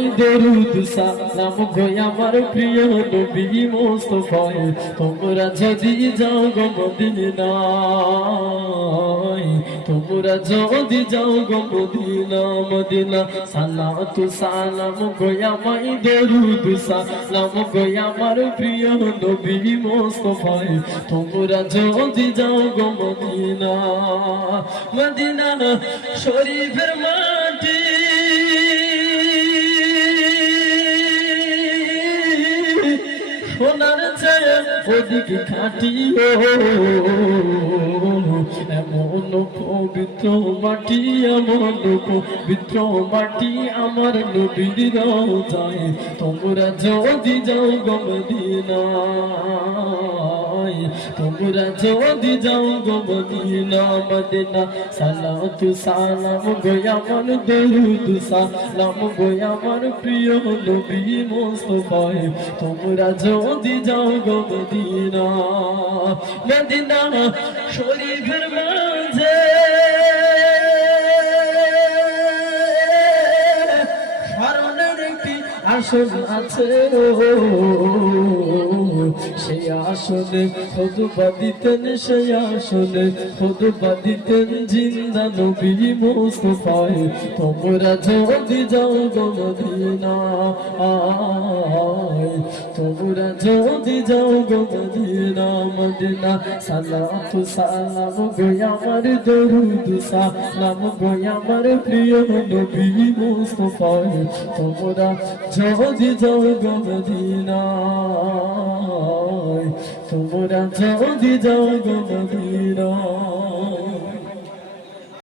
আমায় দরুদ সালাম গো আমার প্রিয় নবী মুস্তাফায় তোমরা যদি যাও গো মদিনায় তোমরা যদি যাও গো মদিনা মদিনা সালাতু সালাম গো আমায় দরুদ সালাম গো আমার প্রিয় নবী মুস্তাফায় তোমরা যদি যাও গো মদিনা মদিনা শরীফের মাটি সোনার চেয়ে অধিক খাঁটি এমন পবিত্র মাটি এমন পবিত্র মাটি আমার নবীর রওজায় তোমরা যদি যাও গো মদিনায় তোমরা যদি যাও গো মদিনা মদিনা সালাতু সালাম গো আমার দরুদ সালাম গো আমার প্রিয় নবী মুস্তাফায় তোমরা যদি যাও গো মদিনা মদিনা শরীফের মাঝে স্মরণের একটি আসন আছে সেই আসনে খুতবা দিতেন সেই আসনে খুতবা দিতেন জিন্দা নবী মুস্তাফায় তোমরা যদি যাও গো মদিনায় তোমরা যদি যাও গো মদিনা মদিনা সালাতু সালাম গো আমার দরুদ সালাম গো আমার প্রিয় নবী মুস্তাফায় তোমরা যদি যাও গো মদিনায় তোমরা যদি যাও গো মদিনায়